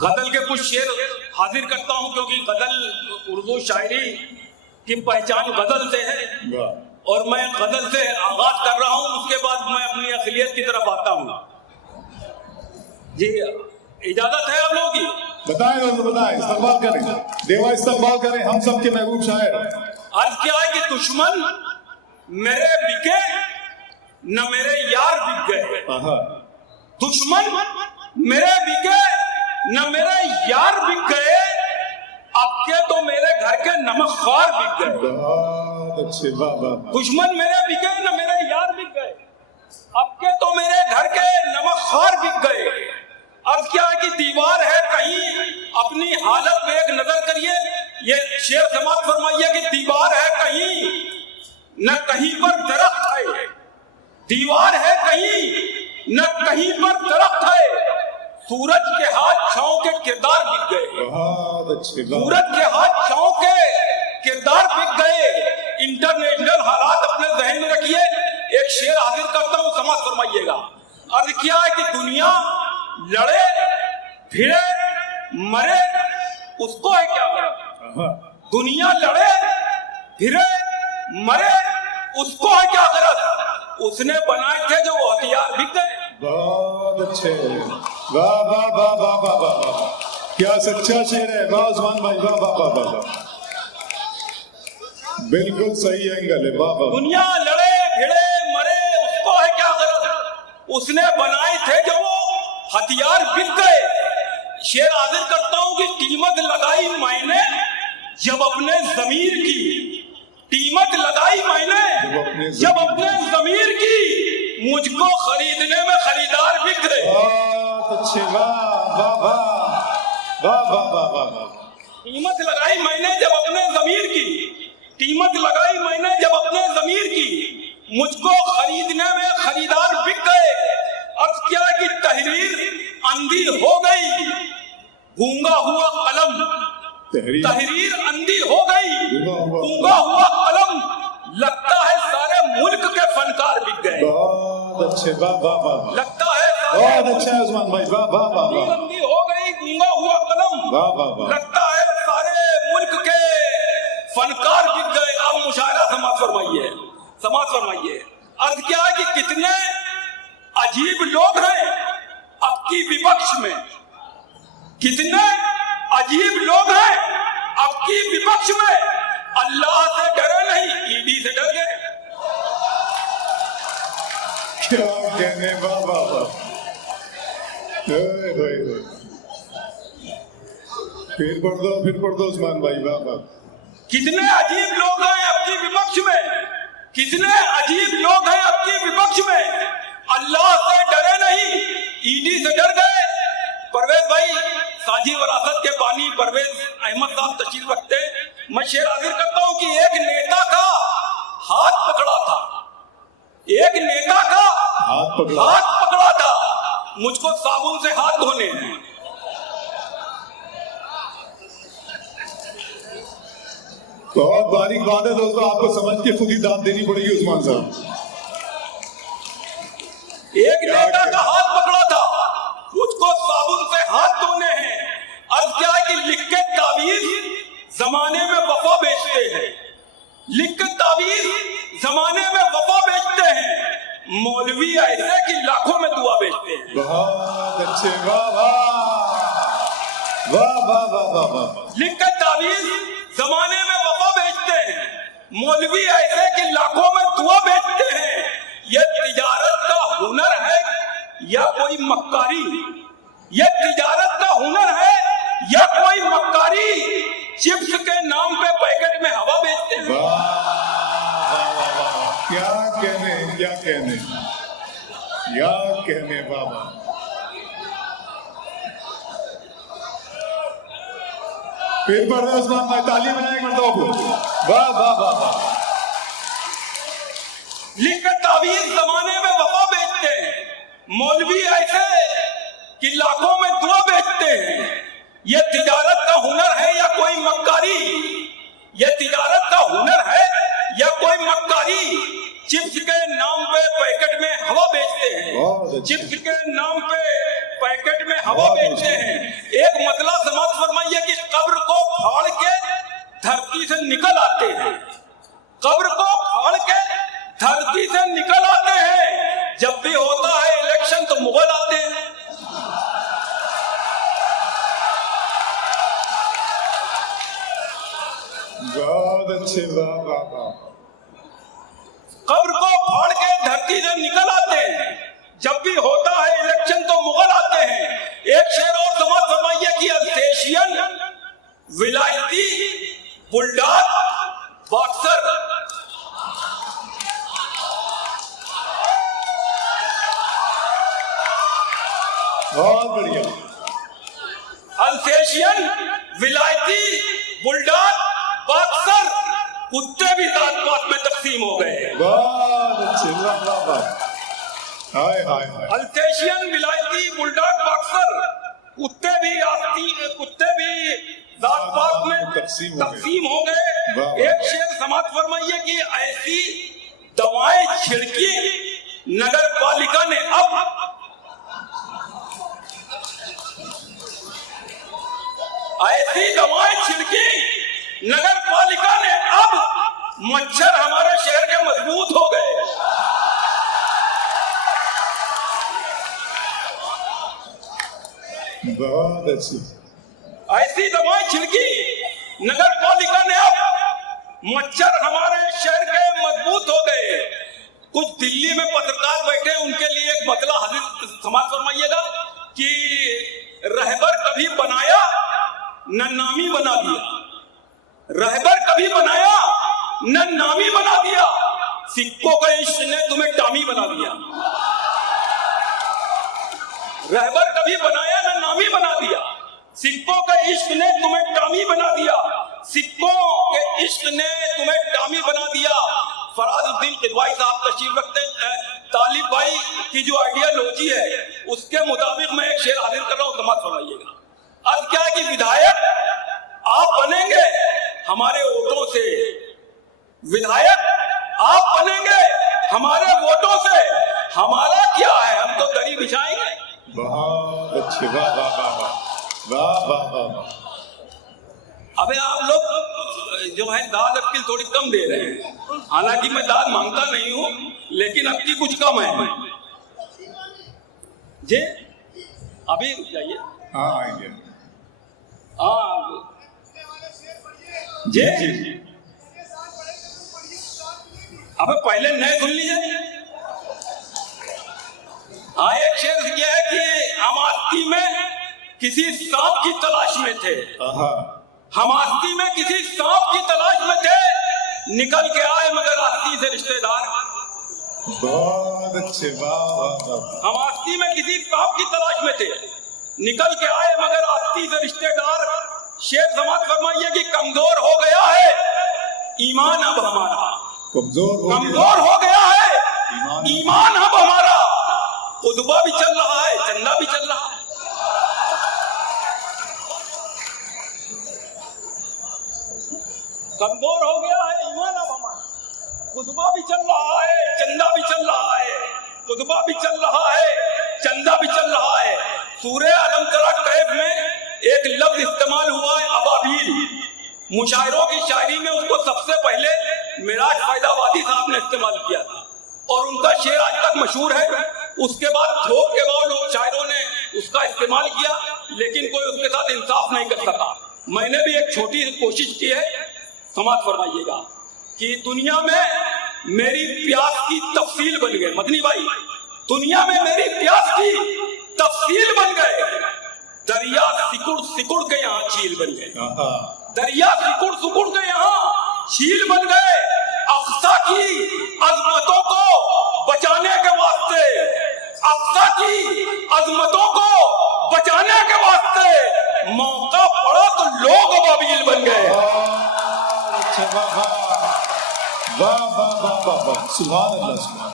गजल के कुछ शेर हाजिर करता हूं, क्योंकि गजल उर्दू शायरी की पहचान गजल से है और मैं गजल से आगाज कर रहा हूं, उसके बाद मैं अपनी असलियत की तरफ आता हूं। जी इजाजत है आप लोगों की? बताएं दोस्तों, बताएं, इस्तेमाल करें, देवा इस्तेमाल करें, हम सबके महबूब शायर। अर्ज क्या है कि दुश्मन मेरे बिके न मेरे यार बिक गए, दुश्मन मेरे बिके न मेरे यार बिक गए, अब के तो मेरे घर के नमक ख्वार बिक गए। बहुत अच्छे, वाह वाह। दुश्मन मेरे बिके न मेरे यार बिक गए, अब के तो मेरे घर के नमक ख्वार बिक गए। अर्ज क्या है कि दीवार है कहीं, अपनी हालत पे एक नजर करिए, ये शेर समाप्त फरमाइए कि दीवार है कहीं न कहीं पर दरख्त है, दीवार है कहीं न कहीं पर दरख्त है, सूरज के हाथ छांव के किरदार बिक गए। बहुत अच्छे, सूरज के हाथ छांव के किरदार बिक गए। इंटरनेशनल हालात अपने जहन में रखिए। एक शेर हाजिर करता हूं, समाप्त फरमाइएगा। अर्ज क्या है कि दुनिया लड़े भिड़े मरे, उसको है क्या गरज? दुनिया लड़े भिड़े मरे, उसको है क्या गरज? उसने बनाए थे जो वो हथियार बिक गए। बहुत अच्छे, वाह वाह वाह वाह वाह वाह, क्या सच्चा शेर है, वाह उस्मान भाई, वाह वाह वाह वाह, बिल्कुल सही एंगल है, वाह वाह। दुनिया लड़े भिड़े मरे, उसको है क्या गरज? उसने बनाए थे जो वो हथियार बिक गए। शेर हाजिर करता हूं कि कीमत लगाई मैंने जब अपने जमीर की, कीमत लगाई मैंने जब अपने जमीर की, मुझको खरीदने में खरीदार बिक गए। बहुत अच्छे, वाह वाह वाह वाह वाह वाह वाह। कीमत लगाई मैंने जब अपने जमीर की, कीमत लगाई मैंने जब अपने जमीर की, मुझको खरीदने में खरीदार बिक गए। अर्ज क्या है कि तहरीर अंधी हो गई, गूंगा हुआ कलम, तहरीर अंधी हो गई, गूंगा हुआ कलम, लगता है सारे मुल्क के फनकार बिक गए। बहुत अच्छे, वाह वाह वाह, लगता है बहुत अच्छा है उस्मान भाई, वाह वाह वाह वाह। अंधी हो गई, गूंगा हुआ कलम, वाह वाह वाह, लगता है सारे मुल्क के फनकार बिक गए। अब मुशायरा समाप्त फरमाइए, समाप्त फरमाइए। अर्ज क्या है कि कितने अजीब लोग हैं आपकी विपक्ष में, कितने अजीब लोग हैं आपकी विपक्ष में, अल्लाह से डरे नहीं ईडी से डर गए। क्या कहने, वाह वाह वाह, फिर पढ़ दो उस्मान भाई, वाह वाह। कितने अजीब लोग हैं आपकी विपक्ष में, कितने अजीब लोग हैं आपकी विपक्ष में, अल्लाह से डरे नहीं ईडी से डर गए। परवेज भाई साझी वरासत के बानी परवेज अहमद साहब तशरीफ रखते। मैं शेर हाजिर करता हूं कि एक नेता का हाथ पकड़ा था, एक नेता का हाथ पकड़ा था, मुझको साबुन से हाथ धोने हैं। बहुत बारीक बात है दोस्तों, आपको समझ के खुद ही दाद देनी पड़ेगी उस्मान साहब। एक नेता का हाथ पकड़ा था, मुझको साबुन से हाथ धोने हैं। अर्ज क्या है कि लिख के तावीज जमाने में वफा बेचते हैं, लिख के तावीज जमाने में वफा बेचते हैं, मौलवी ऐसे कि लाखों में दुआ बेचते हैं। बहुत अच्छे, वाह वाह वाह वाह वाह वाह वाह। लिख के तावीज जमाने में वफा बेचते हैं, मौलवी ऐसे कि लाखों में दुआ बेचते हैं। ये तिजारत का हुनर है या कोई मक्कारी, ये तिजारत का हुनर है या कोई मक्कारी, चिप्स के नाम पे पैकेट में हवा बेचते हैं। वाह वाह वाह वाह, क्या कहने, क्या कहने, क्या कहने, वाह वाह। फिर पढ़ रहे उस्मान भाई, ताली बजाएं मर्दों, वाह वाह वाह वाह। लिख के तावीज जमाने में वफा बेचते हैं, मौलवी ऐसे कि लाखों में दुआ बेचते हैं। ये तिजारत का हुनर है या कोई मक्कारी, ये तिजारत का हुनर है या कोई मक्कारी, चिप्स के नाम पे पैकेट में हवा बेचते हैं, चिप्स के नाम पे पैकेट में हवा बेचते हैं। एक बहुत अच्छे, वाह वाह वाह। कब्र को फाड़ के धरती से निकल आते हैं। जब भी होता है इलेक्शन तो मुगल आते हैं। एक शेर और समाज फरमाइए कि अल्सेशियन, विलायती, बुलडॉग, बॉक्सर। बहुत बढ़िया। अल्सेशियन, विलायती, बुलडॉग, बॉक्सर, कुत्ते भी जात पात में तकसीम हो गए। बहुत अच्छे, वाह वाह वाह। हाय हाय हाय। अल्सेशियन, विलायती, बुलडॉग, बॉक्सर, कुत्ते भी जात पात में तकसीम हो गए। एक शेर समाज फरमाइए कि ऐसी दवाएं छिड़की नगर पालिका ने अब, ऐसी दवाएं छिड़की नगर पालिका ने अब, मच्छर हमारे शहर के मजबूत हो गए। बहुत अच्छी। ऐसी दवाएं छिड़की नगर पालिका ने अब, मच्छर हमारे शहर के मजबूत हो गए। कुछ दिल्ली में पत्रकार बैठे, उनके लिए एक मतला हदीस समाज फरमाइएगा कि रहबर कभी बनाया न नामी बना दिया, रहबर कभी बनाया न नामी बना दिया, सिक्कों का इश्क ने तुम्हें टामी बना दिया। रहबर कभी बनाया न नामी बना दिया, सिक्कों के इश्क ने तुम्हें टामी बना दिया, सिक्कों के इश्क ने तुम्हें टामी बना दिया। फराजुद्दीन किदवाई साहब तशरीफ रखते हैं। तालिब भाई की जो आइडियोलॉजी है उसके मुताबिक मैं एक शेर हाजिर कर रहा हूँ, समाज फरमाइएगा। अब क्या है कि विधायक आप बनेंगे हमारे वोटों से, विधायक आप बनेंगे हमारे वोटों से, हमारा क्या है, हम तो दरी बिछाएंगे। बहुत अच्छे, वाह वाह वाह वाह वाह वाह वाह। अबे आप लोग जो है दाद अक्ल थोड़ी कम दे रहे हैं, हालांकि मैं दाद मांगता नहीं हूं, लेकिन अब की कुछ कम है जे। अभी रुक जाइए, हाँ आएंगे। हाँ जे, अबे पहले नए सुन लीजिए। हाँ, एक शेर यह है कि हम आस्ती में किसी सांप की तलाश में थे, हम आस्ती में किसी सांप की तलाश में थे, निकल के आए मगर आस्ती से रिश्तेदार। बहुत अच्छे, वाह वाह वाह। हम आस्ती में किसी सांप की तलाश में थे, निकल के आए मगर आस्ती से रिश्तेदार। शेर समाज फरमाइए कि कमजोर हो गया है ईमान अब हमारा, कमजोर हो गया है ईमान अब हमारा। खुतबा भी चल रहा है, चंदा भी चल रहा है। कमजोर हो गया है ईमान अब हमारा, खुतबा भी चल रहा है, चंदा भी चल रहा है, खुतबा भी चल रहा है, चंदा भी चल रहा है। सूरह अलम तरा कैफ में एक लफ्ज इस्तेमाल हुआ है अबाबील। मुशायरों की शायरी में उसको सबसे पहले मिराज फैदाबादी साहब ने इस्तेमाल किया था और उनका शेर आज तक मशहूर है। उसके बाद थोक के बाद लोग शायरों ने उसका इस्तेमाल किया, लेकिन कोई उसके साथ इंसाफ नहीं कर सका। मैंने भी एक छोटी कोशिश की है, समाज फरमाइएगा कि दुनिया में मेरी प्यास की तफसील बन गए। मदनी भाई, दुनिया में मेरी प्यास की तफसील बन गए। दरिया सिकुड़ सिकुड़ के यहाँ झील बन गए, दरिया सिकुड़ सिकुड़ के यहाँ झील बन गए। अक्सा की अजमतों को बचाने के वास्ते, अक्सा की अजमतों को बचाने के वास्ते मौका पड़ा तो लोग अबाबील बन गए। वाह वाह वाह वाह वाह, सुभान अल्लाह।